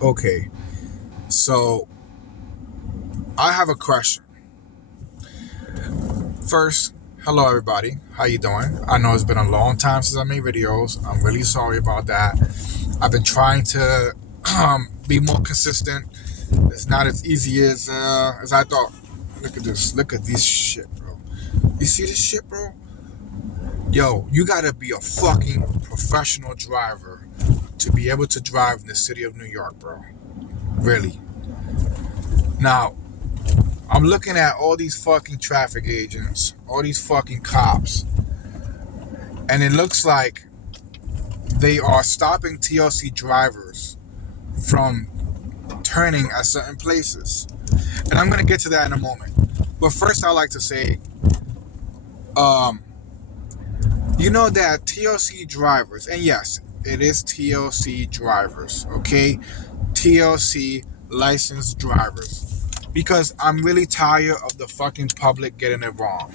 Okay, so I have a question. First, hello everybody. How you doing? I know it's been a long time since I made videos. I'm really sorry about that. I've been trying to be more consistent. It's not as easy as I thought. Look at this. Look at this shit, bro. You see this shit, bro? Yo, you gotta be a fucking professional driver to be able to drive in the city of New York, bro. Really. Now, I'm looking at all these fucking traffic agents, all these fucking cops, and it looks like they are stopping TLC drivers from turning at certain places. And I'm gonna get to that in a moment. But first, I like to say, um, you know that TLC drivers, and yes, it is TLC drivers, okay? TLC licensed drivers. Because I'm really tired of the fucking public getting it wrong.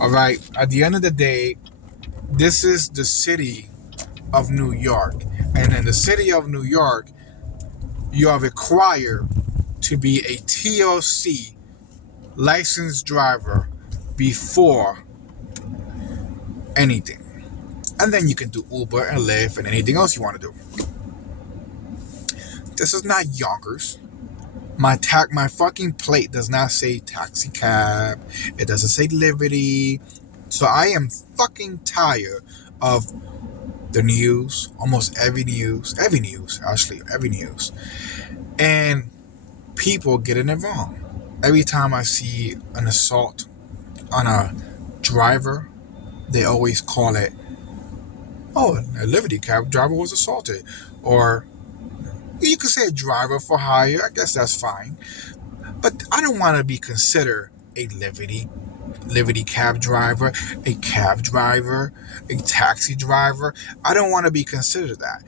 Alright? At the end of the day, this is the city of New York. And in the city of New York, you are required to be a TLC licensed driver before anything. And then you can do Uber and Lyft and anything else you want to do. This is not Yonkers. My fucking plate does not say taxi cab. It doesn't say Liberty. So I am fucking tired of the news, almost every news, every news, and people getting it wrong. Every time I see an assault on a driver, they always call it, oh, a Liberty cab driver was assaulted. Or you could say a driver for hire. I guess that's fine. But I don't want to be considered a Liberty cab driver, a taxi driver. I don't want to be considered that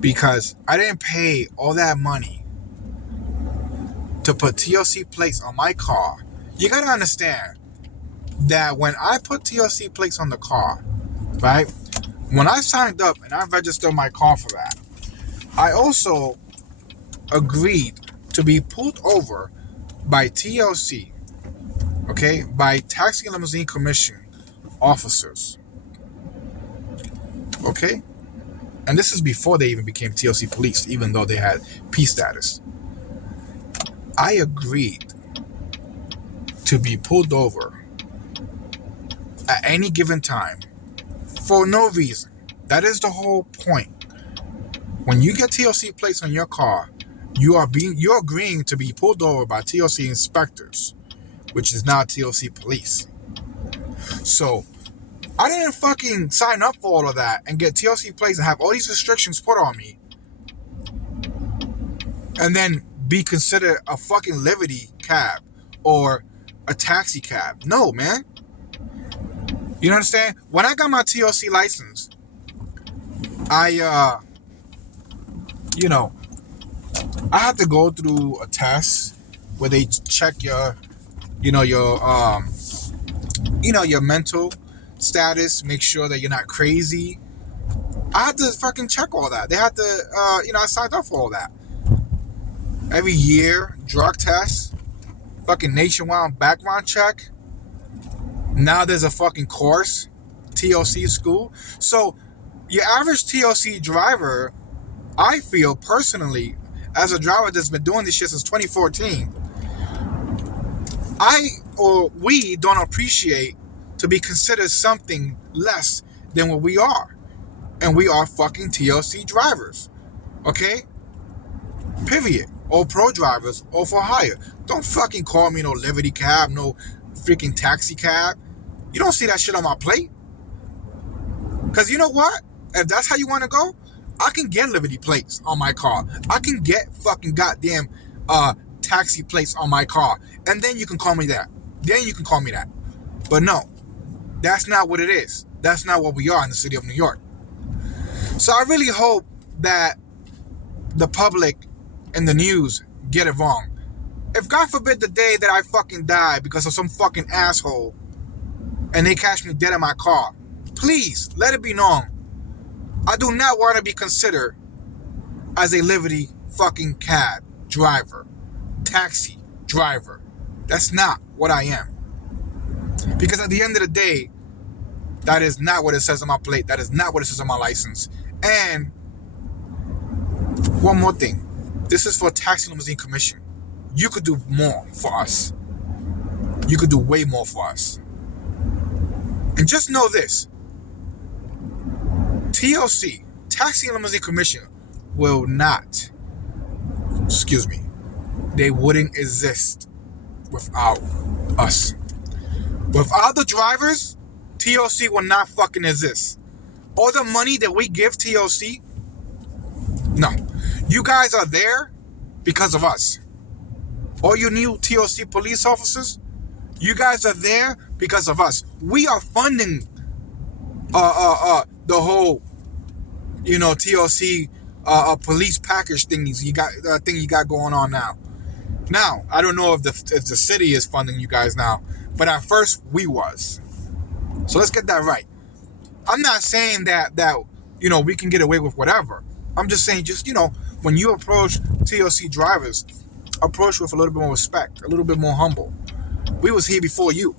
because I didn't pay all that money to put TLC plates on my car. You gotta understand that when I put TLC plates on the car, right? When I signed up and I registered my car for that, I also agreed to be pulled over by TLC, okay, by Taxi and Limousine Commission officers, okay? And this is before they even became TLC police, even though they had P status. I agreed to be pulled over at any given time for no reason. That is the whole point. When you get TLC plates on your car, you're agreeing to be pulled over by TLC inspectors, which is now TLC police. So I didn't fucking sign up for all of that and get TLC plates and have all these restrictions put on me and then be considered a fucking Liberty cab or a taxi cab. No, man. You understand? When I got my TLC license, I I had to go through a test where they check your your mental status, make sure that you're not crazy. I had to fucking check all that. They had to, I signed up for all that. Every year, drug test, fucking nationwide background check. Now there's a fucking course, TLC school. So your average TLC driver, I feel personally, as a driver that's been doing this shit since 2014, we don't appreciate to be considered something less than what we are. And we are fucking TLC drivers. Okay? Period. All pro drivers, all for hire. Don't fucking call me no Liberty cab, no freaking taxi cab. You don't see that shit on my plate. Because you know what? If that's how you want to go, I can get Liberty plates on my car. I can get fucking goddamn taxi plates on my car. And then you can call me that. But no, that's not what it is. That's not what we are in the city of New York. So I really hope that the public and the news get it wrong. If God forbid the day that I fucking die because of some fucking asshole and they catch me dead in my car, please let it be known, I do not want to be considered as a Liberty fucking cab driver, taxi driver. That's not what I am. Because at the end of the day, that is not what it says on my plate. That is not what it says on my license. And one more thing. This is for taxi limousine commission. You could do more for us. You could do way more for us. And just know this. TLC, Taxi and Limousine Commission, will not, they wouldn't exist without us. Without the drivers, TLC will not fucking exist. All the money that we give TLC, no. You guys are there because of us. All you new TLC police officers, you guys are there because of us. We are funding the whole, TLC police package things you got going on now. Now, I don't know if the city is funding you guys now, but at first we was. So let's get that right. I'm not saying that we can get away with whatever. I'm just saying, when you approach TLC drivers, approach with a little bit more respect, a little bit more humble. We was here before you.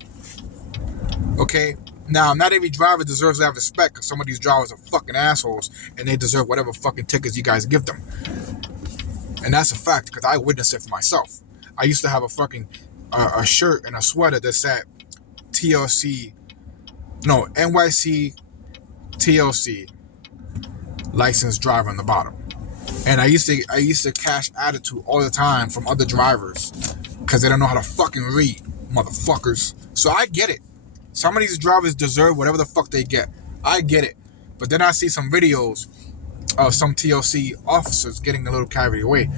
Okay? Now, not every driver deserves that respect, because some of these drivers are fucking assholes, and they deserve whatever fucking tickets you guys give them. And that's a fact, because I witnessed it for myself. I used to have a fucking a shirt and a sweater that said NYC TLC licensed driver on the bottom. And I used to cash attitude all the time from other drivers because they don't know how to fucking read, motherfuckers. So I get it. Some of these drivers deserve whatever the fuck they get. I get it. But then I see some videos of some TLC officers getting a little carried away.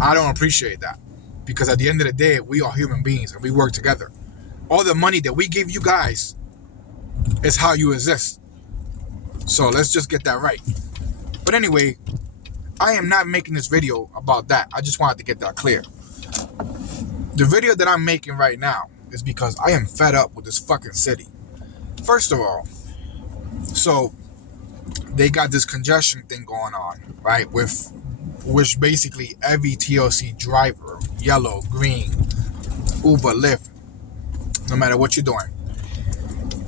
I don't appreciate that. Because at the end of the day, we are human beings and we work together. All the money that we give you guys is how you exist. So let's just get that right. But anyway, I am not making this video about that. I just wanted to get that clear. The video that I'm making right now is because I am fed up with this fucking city. First of all, so they got this congestion thing going on, right? Which basically every TLC driver, yellow, green, Uber, Lyft, no matter what you're doing,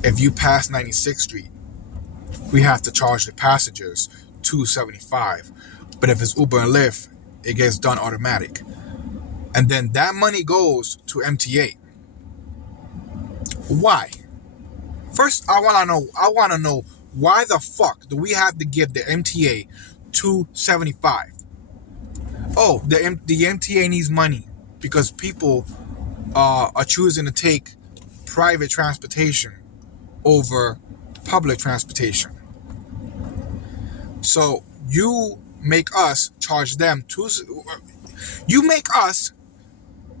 if you pass 96th Street, we have to charge the passengers $2.75. But if it's Uber and Lyft, it gets done automatic. And then that money goes to MTA. Why? First, I want to know why the fuck do we have to give the MTA $2.75? Oh, the MTA needs money because people are choosing to take private transportation over public transportation. So you make us charge them you make us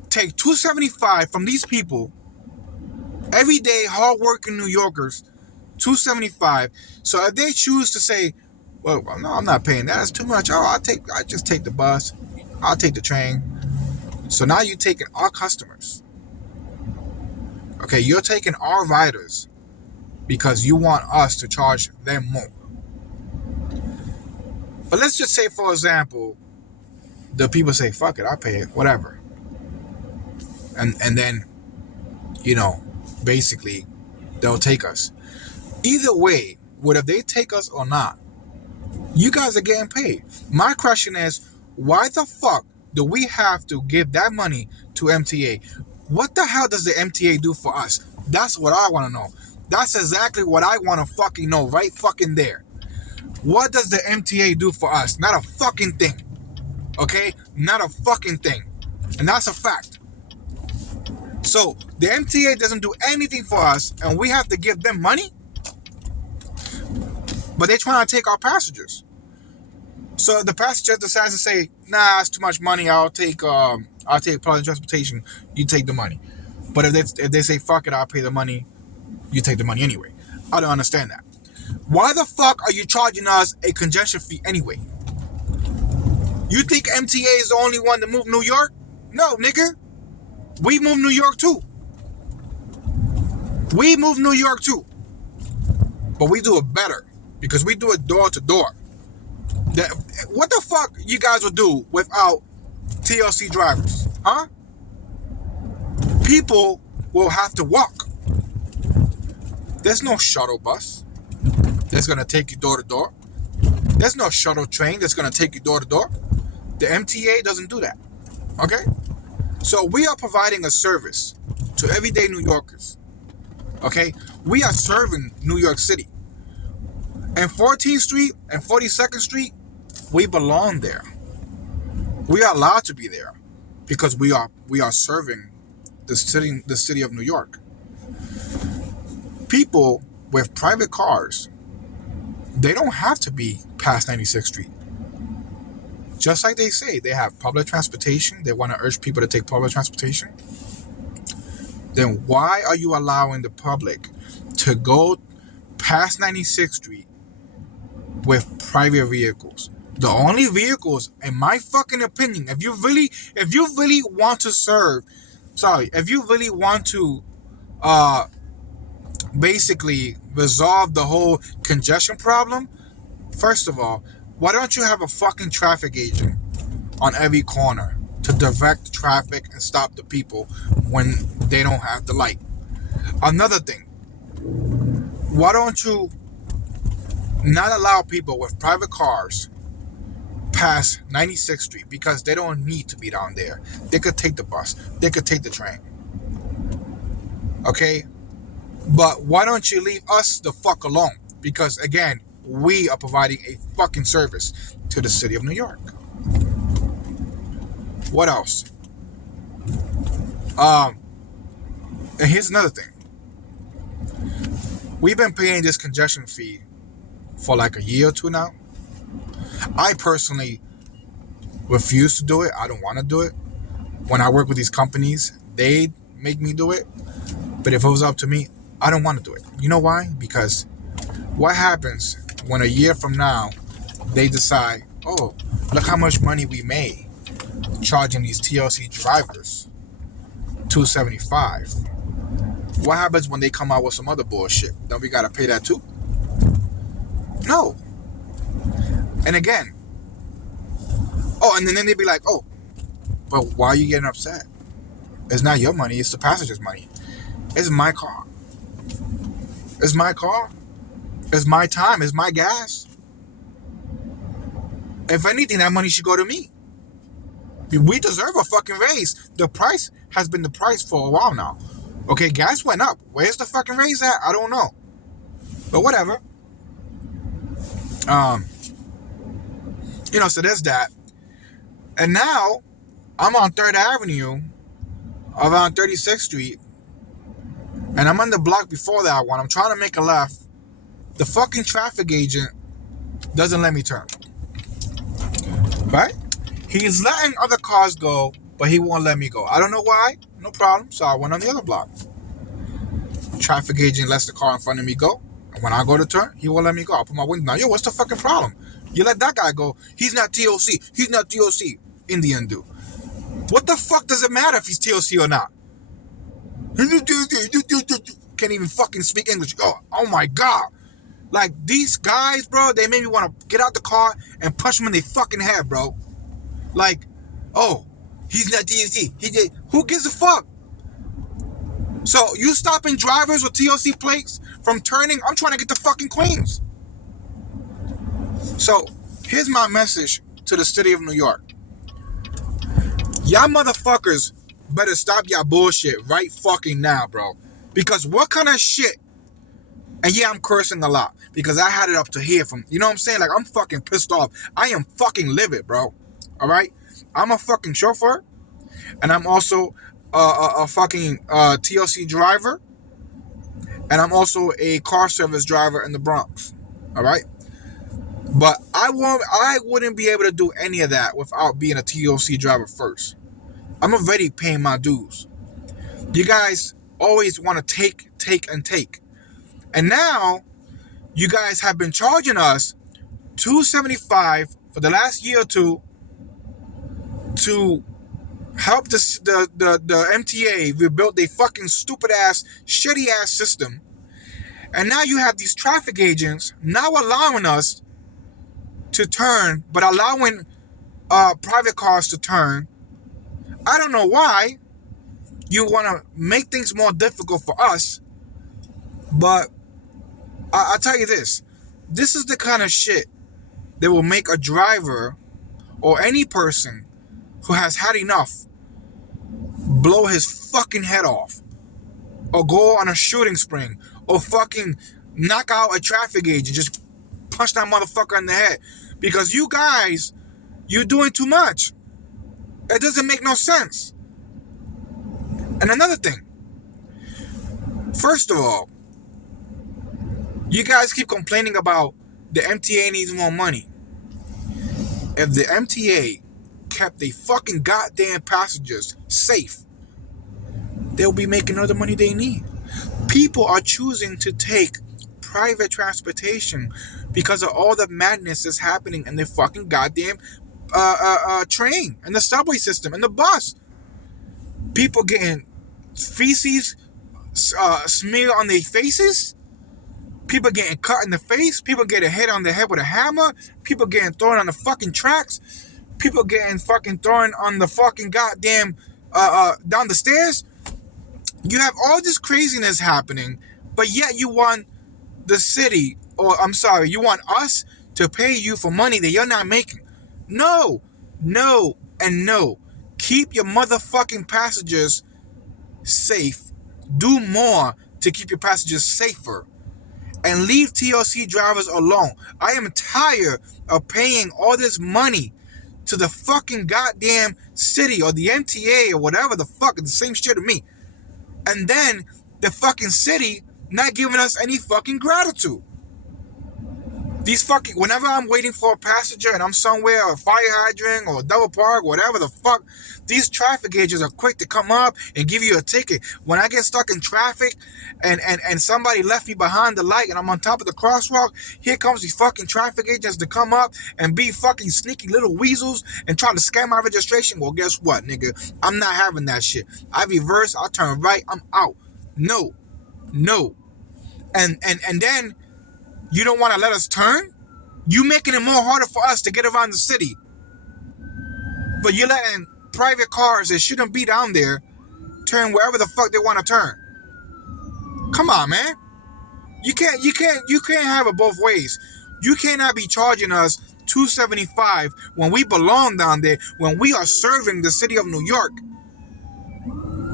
take $2.75 from these people, everyday hardworking New Yorkers, $2.75. So if they choose to say, well, no, I'm not paying that, that's too much. I just take the bus, I'll take the train. So now you're taking our customers. Okay, you're taking our riders because you want us to charge them more. But let's just say, for example, the people say, fuck it, I'll pay it, whatever. And then, basically, they'll take us. Either way, whether they take us or not, you guys are getting paid. My question is, why the fuck do we have to give that money to MTA? What the hell does the MTA do for us? That's what I want to know. That's exactly what I want to fucking know right fucking there. What does the MTA do for us? Not a fucking thing. Okay? Not a fucking thing. And that's a fact. So, the MTA doesn't do anything for us, and we have to give them money? But they're trying to take our passengers. So, the passenger decides to say, nah, it's too much money, I'll take public transportation, you take the money. But if they say, fuck it, I'll pay the money, you take the money anyway. I don't understand that. Why the fuck are you charging us a congestion fee anyway? You think MTA is the only one to move New York? No, nigga. We move New York too. We move New York too. But we do it better because we do it door to door. What the fuck you guys would do without TLC drivers? Huh? People will have to walk. There's no shuttle bus that's going to take you door to door. There's no shuttle train that's going to take you door to door. The MTA doesn't do that. Okay? So we are providing a service to everyday New Yorkers. Okay? We are serving New York City. And 14th Street and 42nd Street, we belong there. We are allowed to be there because we are serving the city of New York. People with private cars, they don't have to be past 96th Street. Just like they say, they have public transportation. They want to urge people to take public transportation. Then why are you allowing the public to go past 96th Street with private vehicles? The only vehicles, in my fucking opinion, if you really want to serve, if you really want to basically resolve the whole congestion problem, first of all, why don't you have a fucking traffic agent on every corner to direct traffic and stop the people when they don't have the light? Another thing, why don't you not allow people with private cars past 96th Street, because they don't need to be down there. They could take the bus. They could take the train. Okay? But why don't you leave us the fuck alone? Because, again, we are providing a fucking service to the city of New York. What else? And here's another thing. We've been paying this congestion fee for like a year or two now. I personally refuse to do it. I don't want to do it. When I work with these companies, they make me do it. But if it was up to me, I don't want to do it. You know why? Because what happens when a year from now they decide, oh, look how much money we made charging these TLC drivers $275. What happens when they come out with some other bullshit? Then we gotta pay that too? No. And again, and then they'd be like, oh, but why are you getting upset? It's not your money, it's the passenger's money. It's my car. It's my car. It's my time. It's my gas. If anything, that money should go to me. We deserve a fucking raise. The price has been the price for a while now. Okay, gas went up. Where's the fucking raise at? I don't know. But whatever. So there's that. And now, I'm on 3rd Avenue, around 36th Street, and I'm on the block before that one. I'm trying to make a left. The fucking traffic agent doesn't let me turn. Right? He's letting other cars go, but he won't let me go. I don't know why. No problem. So I went on the other block. Traffic agent lets the car in front of me go. And when I go to turn, he won't let me go. I'll put my window down. Yo, what's the fucking problem? You let that guy go. He's not TLC. He's not TLC. Indian dude. What the fuck does it matter if he's TLC or not? Can't even fucking speak English. Oh my God. Like, these guys, bro, they made me want to get out the car and punch them in their fucking head, bro. Like, oh, he's not TLC. He did. Who gives a fuck? So, you stopping drivers with TLC plates from turning? I'm trying to get to fucking Queens. So, here's my message to the city of New York. Y'all motherfuckers better stop y'all bullshit right fucking now, bro. Because what kind of shit? And yeah, I'm cursing a lot because I had it up to here from, you know what I'm saying? Like, I'm fucking pissed off. I am fucking livid, bro. All right? I'm a fucking chauffeur. And I'm also a fucking TLC driver. And I'm also a car service driver in the Bronx. All right? But I wouldn't be able to do any of that without being a TLC driver first. I'm already paying my dues. You guys always want to take. And now, you guys have been charging us $275 for the last year or two to help the MTA rebuild their fucking stupid ass, shitty ass system. And now you have these traffic agents now allowing us to turn, but allowing private cars to turn. I don't know why you want to make things more difficult for us, but I'll tell you this. This is the kind of shit that will make a driver or any person who has had enough blow his fucking head off, or go on a shooting spree, or fucking knock out a traffic agent, just punch that motherfucker in the head. Because you guys, you're doing too much. It doesn't make no sense. And another thing, first of all, you guys keep complaining about the MTA needs more money. If the MTA kept the fucking goddamn passengers safe, they'll be making all the money they need. People are choosing to take private transportation because of all the madness that's happening in the fucking goddamn train and the subway system and the bus. People getting feces smeared on their faces. People getting cut in the face. People getting hit on the head with a hammer. People getting thrown on the fucking tracks. People getting fucking thrown on the fucking goddamn down the stairs. You have all this craziness happening, but yet you want the city, or I'm sorry, you want us to pay you for money that you're not making. No, no, and no. Keep your motherfucking passengers safe. Do more to keep your passengers safer. And leave TLC drivers alone. I am tired of paying all this money to the fucking goddamn city or the MTA or whatever the fuck. It's the same shit to me. And then the fucking city not giving us any fucking gratitude. These fucking, whenever I'm waiting for a passenger and I'm somewhere, a fire hydrant or a double park, whatever the fuck, these traffic agents are quick to come up and give you a ticket. When I get stuck in traffic and somebody left me behind the light and I'm on top of the crosswalk, here comes these fucking traffic agents to come up and be fucking sneaky little weasels and try to scam my registration. Well, guess what, nigga? I'm not having that shit. I reverse, I turn right, I'm out. No. And then you don't want to let us turn? You making it more harder for us to get around the city. But you're letting private cars that shouldn't be down there turn wherever the fuck they want to turn. Come on, man. You can't have it both ways. You cannot be charging us $275 when we belong down there, when we are serving the city of New York.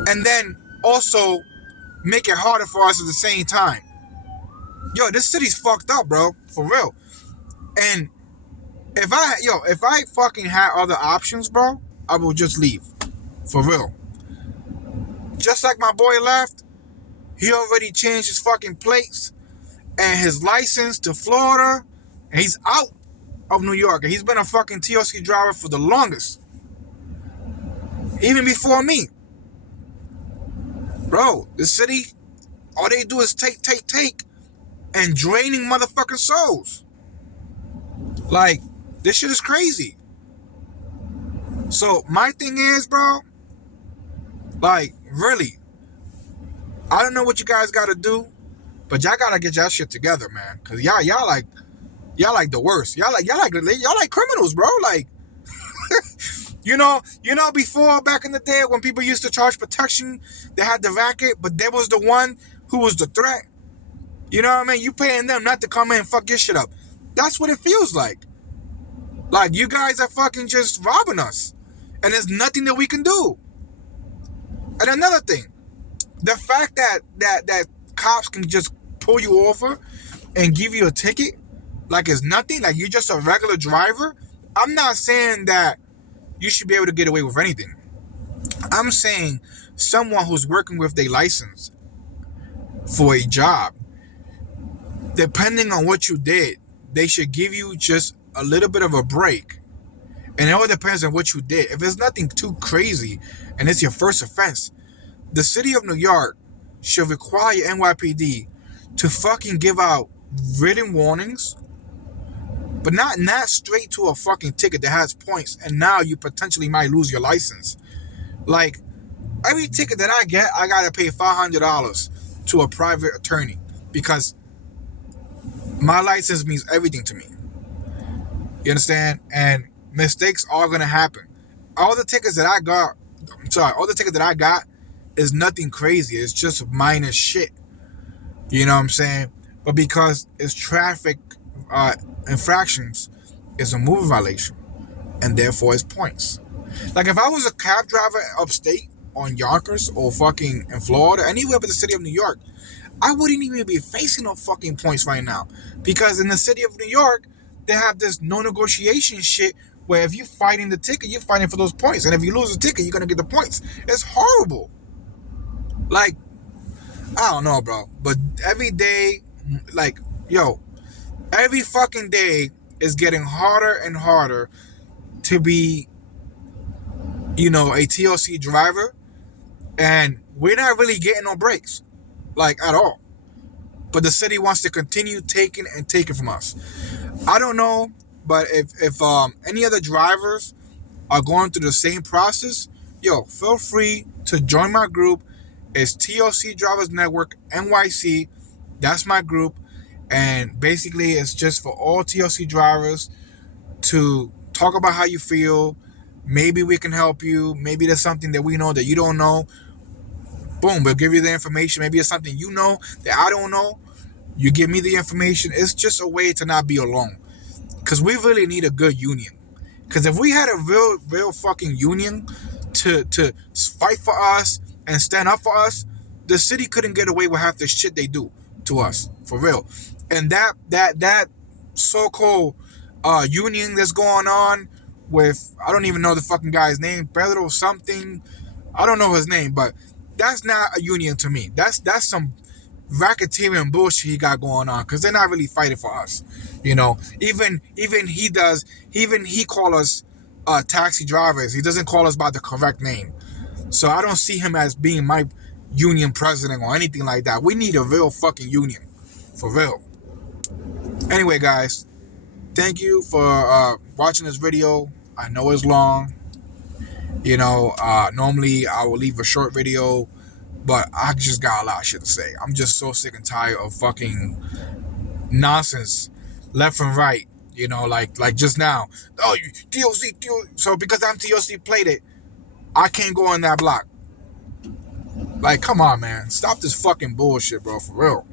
And then also make it harder for us at the same time. Yo, this city's fucked up, bro. For real. And if I fucking had other options, bro, I will just leave. For real. Just like my boy left, he already changed his fucking plates and his license to Florida, and he's out of New York. And he's been a fucking TLC driver for the longest. Even before me. Bro, the city, all they do is take, and draining motherfucking souls. Like, this shit is crazy. So, my thing is, bro, like, really, I don't know what you guys gotta do, but y'all gotta get y'all shit together, man. Cause y'all like the worst. Y'all like criminals, bro. Like, you know, before, back in the day, when people used to charge protection, they had the racket, but there was the one who was the threat. You know what I mean? You paying them not to come in and fuck your shit up. That's what it feels like. Like, you guys are fucking just robbing us. And there's nothing that we can do. And another thing, the fact that cops can just pull you over and give you a ticket like it's nothing, like you're just a regular driver. I'm not saying that you should be able to get away with anything. I'm saying someone who's working with their license for a job, depending on what you did, they should give you just a little bit of a break. And it all depends on what you did. If it's nothing too crazy and it's your first offense, the city of New York should require NYPD to fucking give out written warnings, but not straight to a fucking ticket that has points and now you potentially might lose your license. Like, every ticket that I get, I gotta pay $500 to a private attorney because my license means everything to me. You understand? And mistakes are gonna happen. All the tickets that I got, all the tickets that I got is nothing crazy. It's just minor shit. You know what I'm saying? But because it's traffic uh, infractions, it's a moving violation, and therefore it's points. Like if I was a cab driver upstate on Yonkers or fucking in Florida, anywhere but the city of New York, I wouldn't even be facing no fucking points right now. Because in the city of New York, they have this no negotiation shit where if you're fighting the ticket, you're fighting for those points. And if you lose the ticket, you're gonna get the points. It's horrible. Like, I don't know, bro. But every day, like, yo, every fucking day is getting harder and harder to be, a TLC driver. And we're not really getting no breaks, like, at all. But the city wants to continue taking and taking from us. I don't know, but if any other drivers are going through the same process, yo, feel free to join my group. It's TLC Drivers Network NYC. That's my group. And basically, it's just for all TLC drivers to talk about how you feel. Maybe we can help you. Maybe there's something that we know that you don't know. Boom, we'll give you the information. Maybe it's something you know that I don't know. You give me the information. It's just a way to not be alone. Because we really need a good union. Because if we had a real fucking union to fight for us and stand up for us, the city couldn't get away with half the shit they do to us. For real. And that so-called union that's going on with, I don't even know the fucking guy's name, Pedro something. I don't know his name, but that's not a union to me. That's some racketeering bullshit he got going on, because they're not really fighting for us. Even he call us taxi drivers. He doesn't call us by the correct name. So I don't see him as being my union president or anything like that. We need a real fucking union, for real. Anyway, guys, thank you for watching this video. I know it's long. Normally I will leave a short video, but I just got a lot of shit to say. I'm just so sick and tired of fucking nonsense left and right. Like just now. Oh, TLC. So because I'm TLC plated, I can't go on that block. Like, come on, man. Stop this fucking bullshit, bro. For real.